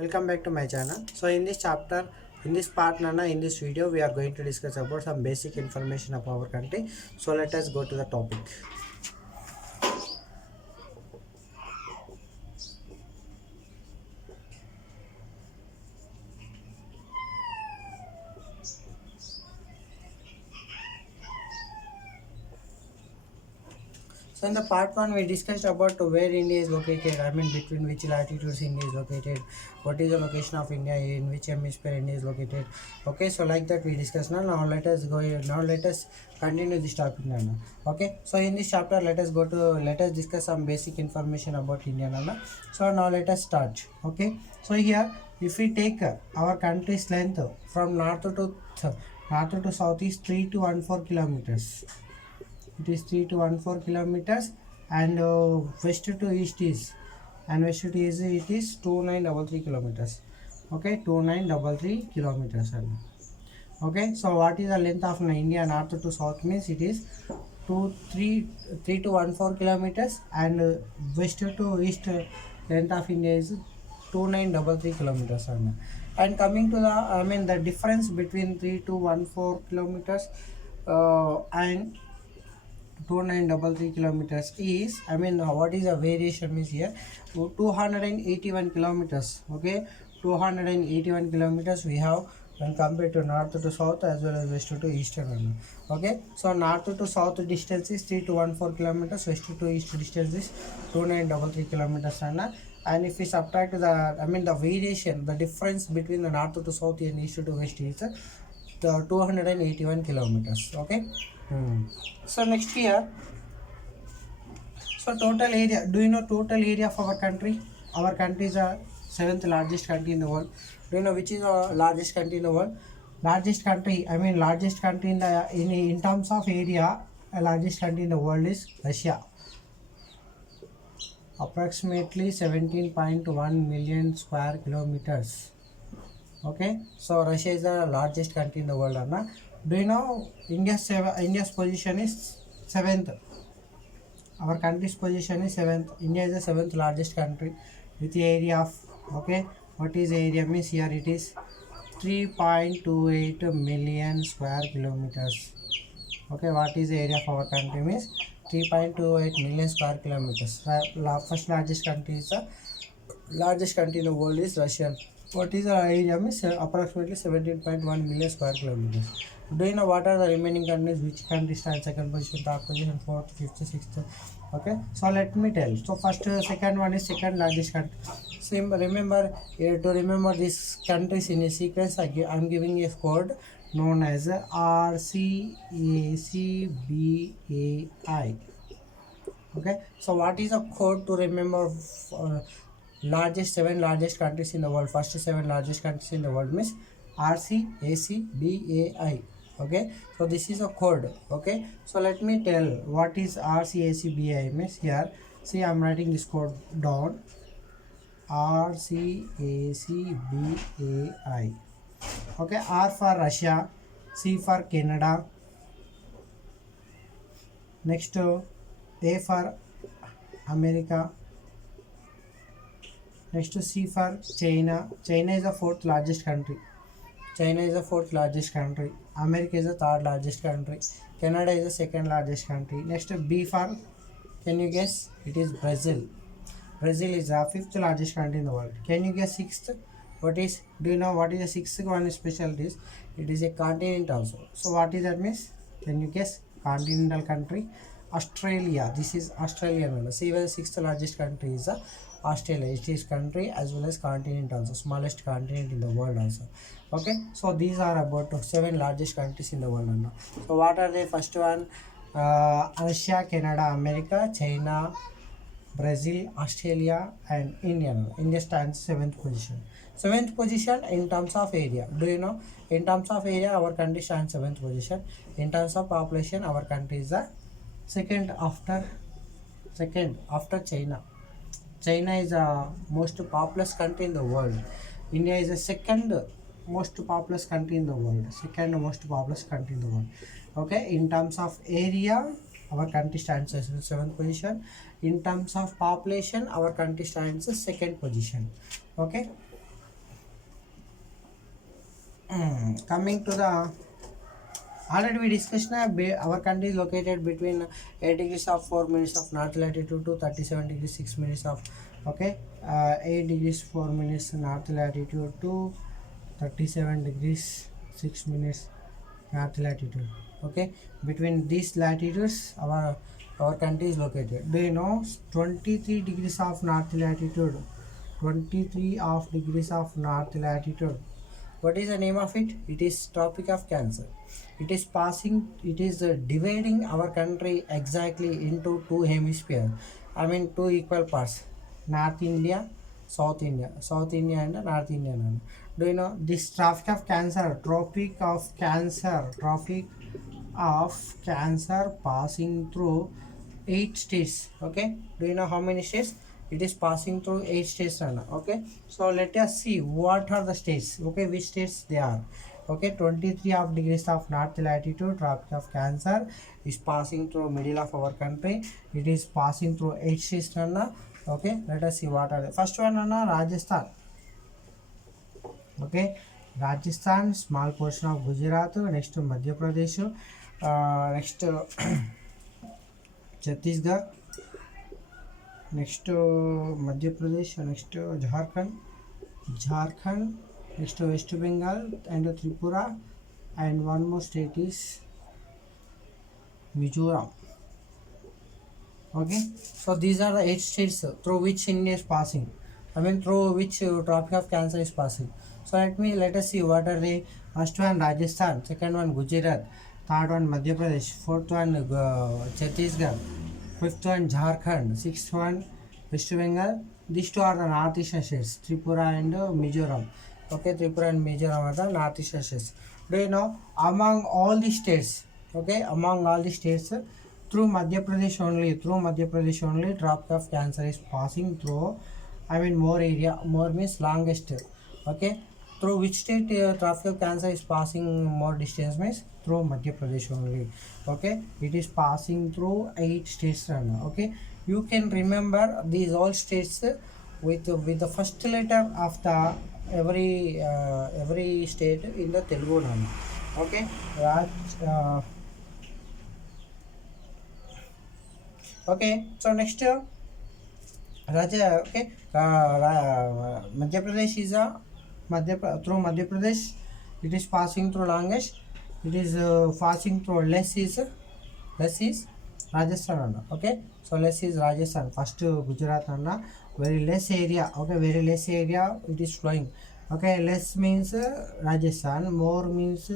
Welcome back to my channel. So in this chapter, in this part Nana, in this video we are going to discuss about some basic information of our country. So let us go to the topic. So in the part one, we discussed about where India is located. I mean, between which latitudes India is located. What is the location of India? In which hemisphere India is located? Okay, so like that we discussed. Now let us go. Now let us continue this topic now. Okay, so in this chapter, let us discuss some basic information about India now. So now let us start. Okay, so here if we take our country's length from north to south is 3 to 14 kilometers. It is 3 to 14 kilometers, and west to east it is 2933 kilometers. Okay, 2933 kilometers. Okay, so what is the length of India north to south means it is 2 3 3 to 14 kilometers, and west to east length of India is 2933 kilometers. And coming to the difference between 3 to 14 kilometers and 2933 kilometers is, what is the variation means here 281 kilometers. Okay, 281 kilometers we have when compared to north to south as well as west to eastern. Okay, so north to south distance is 3 to 14 kilometers, west to east distance is 2933 kilometers. And if we subtract the variation, the difference between the north to south and east to west is the 281 kilometers. Okay. So next here, so total area. Do you know total area of our country? Our country is the seventh largest country in the world. Do you know which is the largest country in the world? Largest country in terms of area. Largest country in the world is Russia. Approximately 17.1 million square kilometers. Okay, so Russia is the largest country in the world. Anna. Do you know India's position is seventh? Our country's position is seventh. India is the seventh largest country with the area of, okay, what is the area means here it is 3.28 million square kilometers. Okay, what is the area of our country means 3.28 million square kilometers. First largest country is the largest country in the world is Russia. What is the area means approximately 17.1 million square kilometers. Do you know what are the remaining countries? Which country stands second position, third position, fourth, fifth, sixth? Okay, so let me tell. So first, second one is second largest country. So remember, to remember these countries in a sequence, I'm giving a code known as RCACBAI. Okay, so what is a code to remember seven largest countries in the world? First seven largest countries in the world means RCACBAI. Okay, so this is a code. Okay, so let me tell what is RCACBAI means here. See, I'm writing this code down. RCACBAI. Okay, R for Russia, C for Canada, next A for America, next C for China. China is the fourth largest country. China is the fourth largest country. America is the third largest country. Canada is the second largest country. Next B for, can you guess? It is Brazil. Brazil is the fifth largest country in the world. Can you guess sixth? Do you know what is the sixth one specialty is? It is a continent also. So what is that means? Can you guess? Continental country. Australia. This is Australia. See where the sixth largest country is Australia. It is country as well as continent also. Smallest continent in the world also. Okay. So these are about seven largest countries in the world. So what are the first one? Russia, Canada, America, China, Brazil, Australia, and India. India stands seventh position. Seventh position in terms of area. Do you know? In terms of area, our country stands seventh position. In terms of population, our country is the second after China. China is the most populous country in the world. India is the second most populous country in the world. Second most populous country in the world. Okay, in terms of area, our country stands as seventh position. In terms of population, our country stands as second position. Okay. Coming to the, already we discussed now, our country is located between 8 degrees of 4 minutes of north latitude to 37 degrees 6 minutes of, okay, 8 degrees 4 minutes north latitude to 37 degrees 6 minutes north latitude. Okay, between these latitudes our country is located. Do you know 23 degrees of north latitude, 23 of degrees of north latitude, what is the name of it? It is Tropic of Cancer. It is passing, it is dividing our country exactly into two hemispheres. I mean two equal parts. North India, South India. South India and North India. Do you know this Tropic of Cancer? Tropic of Cancer. Tropic of Cancer passing through 8 states. Okay, do you know how many states? It is passing through 8 states. Okay, so let us see what are the states. Okay, which states they are. Okay, 23 of degrees of north latitude, Tropic of Cancer is passing through middle of our country. It is passing through 8 states. Okay, let us see what are the first one. Rajasthan. Okay, Rajasthan, small portion of Gujarat. Next Madhya Pradesh. Next Chhattisgarh. Next Madhya Pradesh. Next Jharkhand. Next West Bengal and Tripura, and one more state is Mizoram. Okay, so these are the 8 states through which India is passing. I mean through which Tropic of Cancer is passing. So let us see what are the first one Rajasthan, second one Gujarat, third one Madhya Pradesh, fourth one Chhattisgarh, fifth one Jharkhand, sixth one West Bengal. These two are the northeastern states, Tripura and Mizoram. Okay, Tripura and Mizoram are the northeastern states. Do you know among all the states? Okay, among all the states, through Madhya Pradesh only, Tropic of Cancer is passing through. I mean more area, more means longest. Okay, through which state Tropic of Cancer is passing more distance means through Madhya Pradesh only. Okay, it is passing through 8 states. Okay, you can remember these all states with the first letter of the every state in the Telugu name. Okay, okay, so next Raja. Okay, Madhya Pradesh is a through Madhya Pradesh it is passing through longest. It is passing through less is Rajasthan. Okay, so less is Rajasthan. First Gujarat very less area. Okay, very less area it is flowing. Okay, less means Rajasthan, more means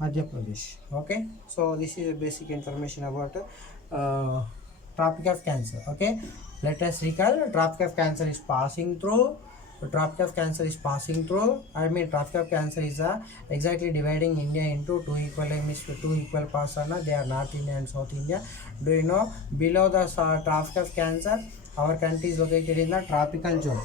Madhya Pradesh. Okay, so this is basic information about Tropic of Cancer. Okay, let us recall. Tropic of Cancer is passing through. Tropic of Cancer is passing through. I mean, Tropic of Cancer is exactly dividing India into two equal parts. They are North India and South India. Do you know below the Tropic of Cancer, our country is located in the tropical zone.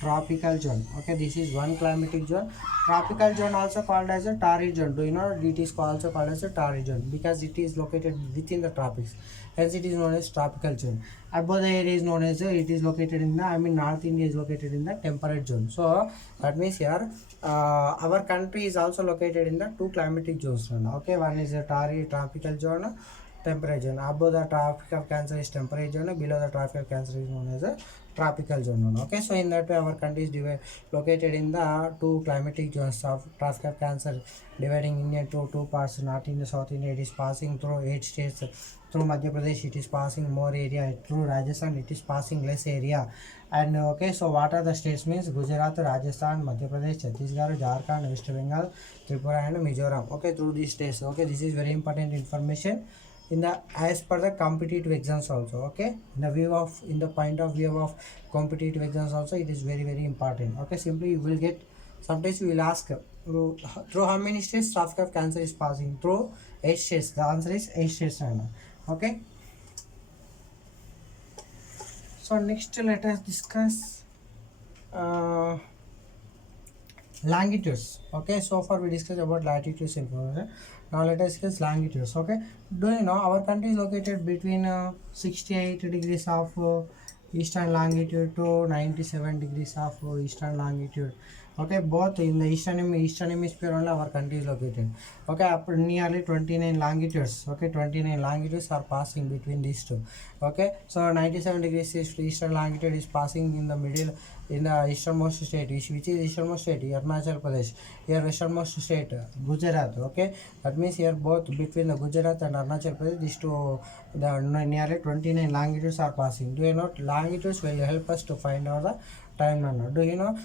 Tropical zone. Okay, this is one climatic zone. Tropical zone also called as a torrid zone. Do you know it is also called as a torrid zone because it is located within the tropics. Hence it is known as tropical zone. Above the area is known as it is located in the, I mean North India is located in the temperate zone. So that means here our country is also located in the two climatic zones. Okay, one is a tropical zone, temperate zone. Above the Tropic of Cancer is temperate zone, below the Tropic of Cancer is known as a tropical zone. Okay, so in that way our country is located in the two climatic zones of Tropic of Cancer, dividing India into two parts, North India, South India. It is passing through 8 states. Through Madhya Pradesh it is passing more area. Through Rajasthan it is passing less area. And okay, so what are the states means Gujarat, Rajasthan, Madhya Pradesh, Chhattisgarh, Jharkhand, West Bengal, Tripura and Mizoram. Okay, through these states. Okay, this is very important information in the as per the competitive exams also. Okay, in the point of view of competitive exams also, it is very important. Okay, simply you will get, sometimes you will ask through how many states Tropic of Cancer is passing through 8 states. The answer is 8 states. Okay, so next let us discuss longitudes. Okay, so far we discussed about latitudes information. Now let us discuss longitudes. Okay, do you know our country is located between 68 degrees of eastern longitude to 97 degrees of eastern longitude. Okay, both in the eastern hemisphere only our country is located. Okay, up nearly 29 longitudes. Okay, 29 longitudes are passing between these two. Okay, so 97 degrees eastern longitude is passing in the middle, in the easternmost state, which is easternmost state, Arunachal Pradesh. Here westernmost state, Gujarat. Okay, that means here both between the Gujarat and Arunachal Pradesh, these two, the nearly 29 longitudes are passing. Do you know longitudes will help us to find out the time number? Do you know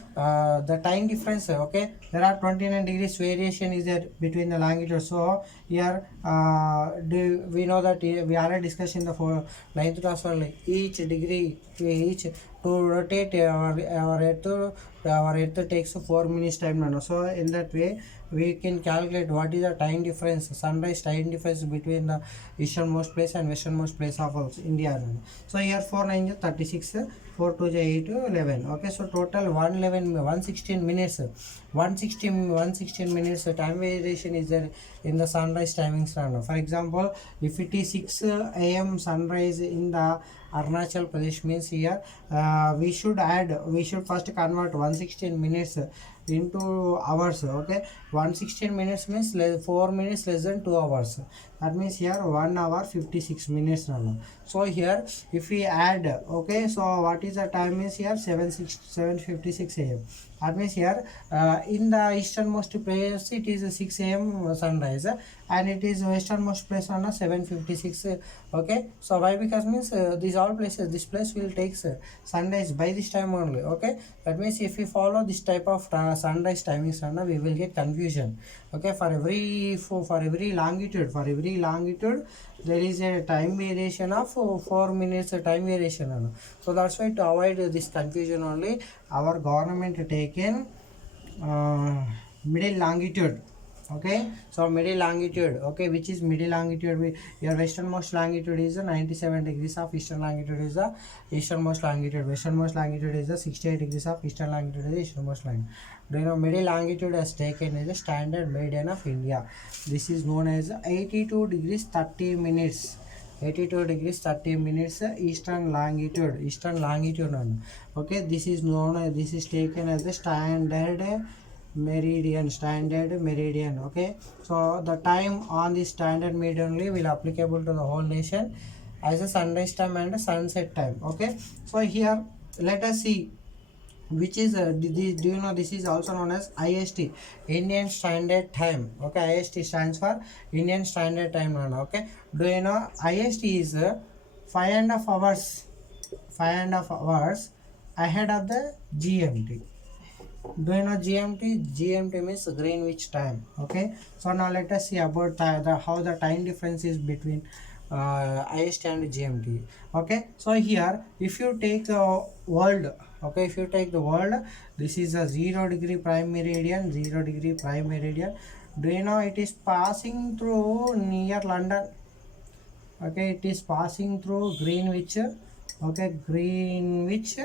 the time difference? Okay, there are 29 degrees variation is there between the longitude. So here we know that we already discussed in the 9th class only, each degree to each to rotate our earth takes 4 minutes time now. So in that way we can calculate what is the time difference, sunrise time difference between the easternmost place and westernmost place of India. So here 4 9 is 36, 4 2 is 8 11. Okay, so total 116 minutes, 116 minutes time variation is there in the sunrise timings now. For example, if it is 6 a.m. sunrise in the Arunachal Pradesh, means here we should first convert 116 minutes into hours. Okay, 116 minutes means 4 minutes less than 2 hours. That means here 1 hour 56 minutes now. So here if we add, okay, so what is the time is here 7:56 a.m. That means here in the easternmost place it is 6 a.m. sunrise, and it is westernmost place on 7:56. Okay, so why? Because means these all places, this place will take sunrise by this time only. Okay, that means if we follow this type of sunrise timings, we will get confusion. Okay, for every longitude there is a time variation of 4 minutes time variation. So that's why, to avoid this confusion only, our government taken middle longitude. Okay, so middle longitude, okay, which is middle longitude, your westernmost longitude is 97 degrees of eastern longitude is the easternmost longitude, westernmost longitude is the 68 degrees of eastern longitude is the easternmost longitude. Do you know middle longitude has taken as a standard meridian of India? This is known as 82 degrees 30 minutes. 82 degrees 30 minutes eastern longitude. Okay, this is known as, this is taken as the standard meridian. Okay, so the time on this standard meridian only will applicable to the whole nation as a sunrise time and a sunset time. Okay, so here let us see which is do you know this is also known as IST, Indian Standard Time. Okay, IST stands for Indian Standard Time. Okay, do you know IST is 5.5 hours ahead of the GMT. Do you know GMT? GMT means Greenwich time. Okay, so now let us see about how the time difference is between IST and GMT. Okay, so here if you take the world, okay, if you take the world, this is a 0 degree prime meridian. Do you know it is passing through near London? Okay, it is passing through Greenwich. Okay, Greenwich.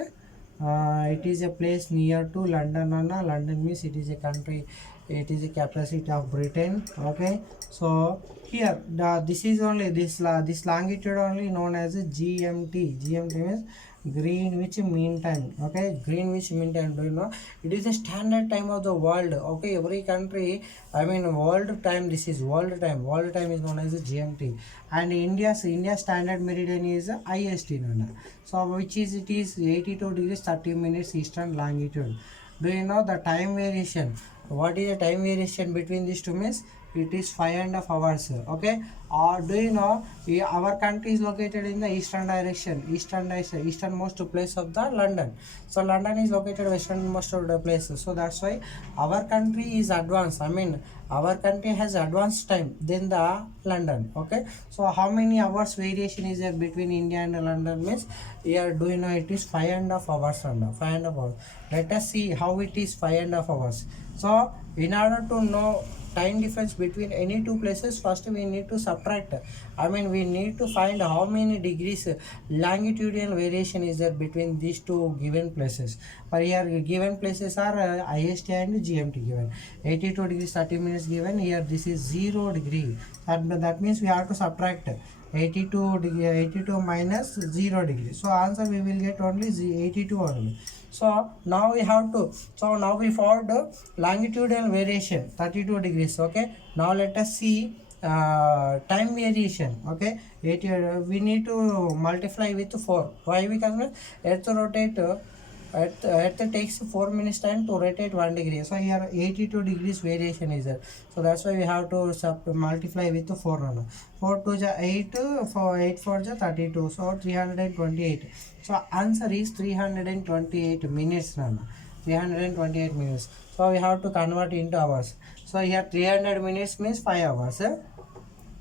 It is a place near to London. London means it is a country, it is a capital city of Britain. Okay, so here this is only this longitude only known as GMT. GMT means Greenwich Mean Time. Okay, Greenwich Mean Time. Do you know it is the standard time of the world? Okay, every country, I mean world time, this is world time. World time is known as GMT, and India standard meridian is IST. So which is, it is 82 degrees 30 minutes eastern longitude. Do you know the time variation? What is the time variation between these two means? It is 5.5 hours. Okay, or do you know our country is located in the eastern direction, easternmost place of the London. So London is located westernmost of the place. So that's why our country is advanced. I mean our country has advanced time than the London. Okay, so how many hours variation is there between India and London means? Here, do you know it is 5.5 hours. 5.5 hours. Let us see how it is 5.5 hours. So in order to know time difference between any two places, first we need to subtract subtract. I mean, we need to find how many degrees longitudinal variation is there between these two given places. For here, given places are IST and GMT given. 82 degrees 30 minutes given. Here, this is 0 degree. That means we have to subtract 82 minus 0 degree. So answer we will get only 82 only. So now we have to, so now we found longitudinal variation 32 degrees. Okay, now let us see time variation. Okay, 80, we need to multiply with 4. Why? Because earth rotate earth takes 4 minutes time to rotate 1 degree. So here 82 degrees variation is there. So that's why we have to multiply with 4 now. 4 to 8, for 8 for 32. So 328. So answer is 328 minutes now. 328 minutes. So we have to convert into hours. So here 300 minutes means 5 hours.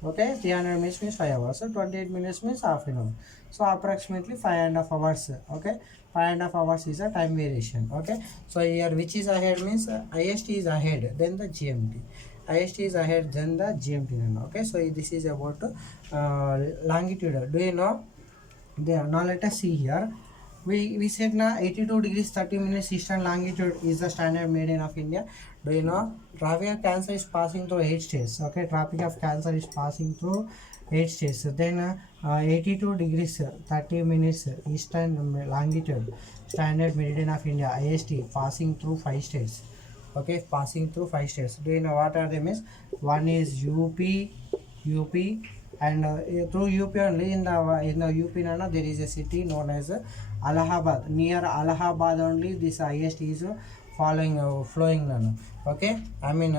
Okay, 300 minutes means 5 hours. So 28 minutes means half an hour. So approximately 5.5 hours. Okay, 5.5 hours is a time variation. Okay, so here which is ahead means IST is ahead, then the GMT. IST is ahead, then the GMT. Okay, so this is about longitude. Do you know? There. Now let us see here. We said now 82 degrees 30 minutes eastern longitude is the standard meridian of India. Do you know Tropic of Cancer is passing through 8 states? Okay, Tropic of Cancer is passing through 8 states. Then 82 degrees 30 minutes eastern longitude standard meridian of India IST passing through 5 states. Okay, passing through 5 states. Do you know what are they means? One is UP, and through UP only in the UP Nana there is a city known as Allahabad. Near Allahabad only this IST is flowing Nana. Okay, I mean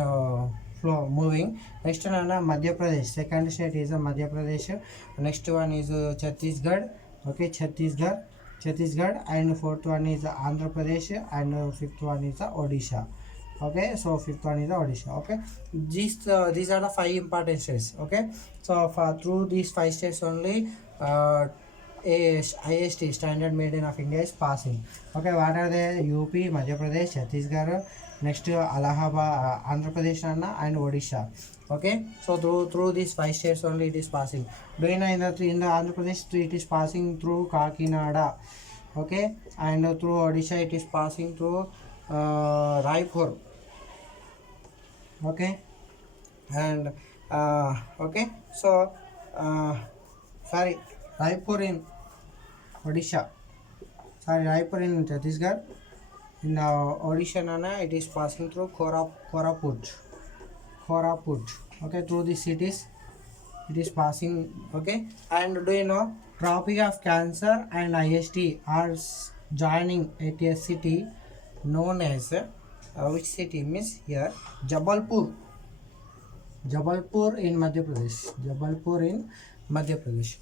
moving. Next Nana Madhya Pradesh. Second state is Madhya Pradesh. Next one is Chhattisgarh. Okay, Chhattisgarh, and fourth one is Andhra Pradesh, and fifth one is Odisha. Okay, so fifth one is Odisha. Okay, these are the 5 important states. Okay, so through these 5 states only IST standard meridian of India is passing. Okay, what are they? UP, Madhya Pradesh, Chhattisgarh, next Allahabad, Andhra Pradesh and Odisha. Okay, so through these 5 states only it is passing. Do you know in the Andhra Pradesh it is passing through Kakinada. Okay, and through Odisha it is passing through Raipur. Okay, and okay, so sorry, Raipur in Odisha, sorry, Raipur in Chhattisgarh. In Odisha Nana it is passing through Koraput. Okay, through these cities it is passing. Okay, and do you know Tropic of Cancer and IST are joining at a city known as which city means here Jabalpur in Madhya Pradesh.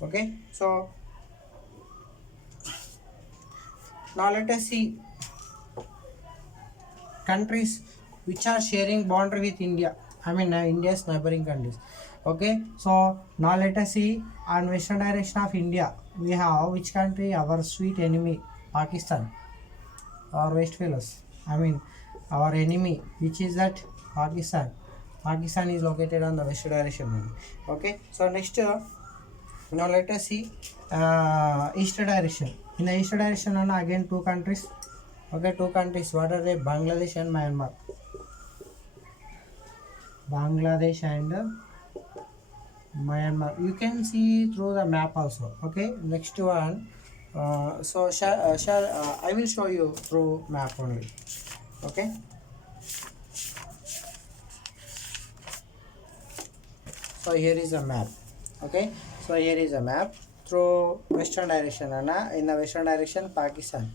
Okay, so now let us see countries which are sharing boundary with India. I mean India's neighboring countries. Okay, so now let us see on western direction of India we have which country? Our sweet enemy Pakistan, our west fellows. I mean our enemy, which is that Pakistan. Pakistan is located on the west direction. Okay, so next now let us see east direction. In the east direction again 2 countries. Okay, 2 countries. What are they? Bangladesh and Myanmar. Bangladesh and Myanmar. You can see through the map also. Okay, next one. So I will show you through map only. Okay, so here is a map. Okay, so here is a map through western direction. In the western direction Pakistan.